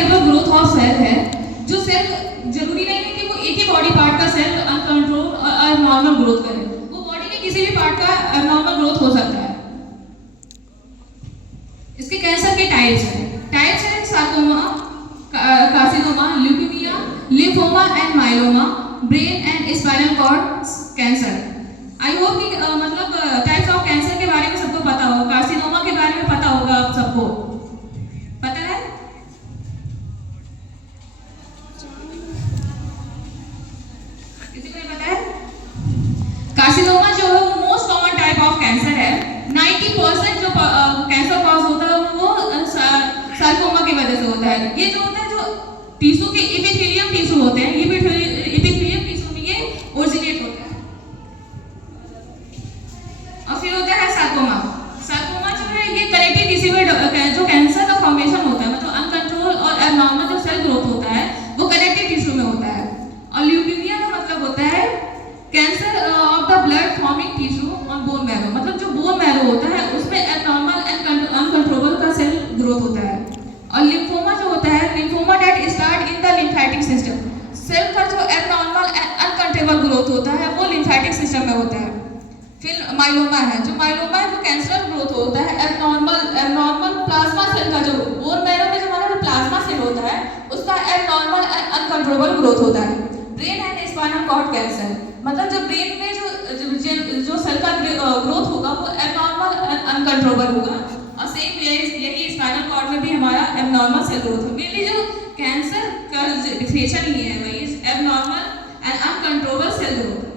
Uncontrollable growth of cell है, जो cell जरूरी नहीं है कि वो एक ही बॉडी पार्ट का सेल अनकंट्रोल और नॉर्मल ग्रोथ करे, वो बॉडी के किसी भी पार्ट का नॉर्मल ग्रोथ हो सकता है। इसके कैंसर के टाइप्स है sarcoma, carcinoma, leukaemia, lymphoma and myeloma, brain and spinal cord cancer. I hope कि मतलब टाइप्स ऑफ कैंसर के बारे में सबको पता होगा, कार्सिनोमा के बारे में पता होगा आप सबको, पता है? किसी को नहीं पता है? कार्सिनोमा जो है वो most common type of cancer है। 90% जो कैंसर कॉज होता है वो सार्कोमा की वजह से होता है। ये जो होता है, जो टिश्यू के एपिथेलियम टिश्यू होते हैं, ये एपिथेलियम टिश्यू में ये ओरिजिनेट होता है। और फिर होता है सार्कोमा। सार्कोमा जो है ये कनेक्टिव टिश्यू में जो कैंसर का फॉर्मेशन होता है, मतलब अनकंट्रोल और एबनॉर्मल जो सेल ग्रोथ होता है वो कनेक्टिव टिश्यू में होता है। और ल्यूकेमिया का मतलब होता है cancer of the blood forming tissue on bone marrow, मतलब जो बोन मैरो होता है उसमें एबनॉर्मल एंड अनकंट्रोलेबल का सेल ग्रोथ होता है। और लिम्फोमा जो होता है, lymphoma that start in the lymphatic system, cell का जो एबनॉर्मल एंड अनकंट्रोलेबल ग्रोथ होता है वो लिम्फेटिक सिस्टम में होता है। फिर माइलोमा है, जो माइलोमा है वो कैंसर ग्रोथ होता है एबनॉर्मल प्लाज्मा सेल का, जो बोन मैरो में जो हमारा प्लाज्मा सेल होता है उसका एबनॉर्मल एंड अनकंट्रोलेबल ग्रोथ होता है। Brain and spinal cord cancer, मतलब जो ब्रेन में जो सेल का ग्रोथ होगा वो एबनॉर्मल एंड अनकंट्रोलेबल होगा। और सेम यही स्पाइनल कॉर्ड में भी हमारा एबनॉर्मल सेल ग्रोथ है। मेनली जो कैंसर का डिफिनेशन ही है वही abnormal and uncontrollable cell growth.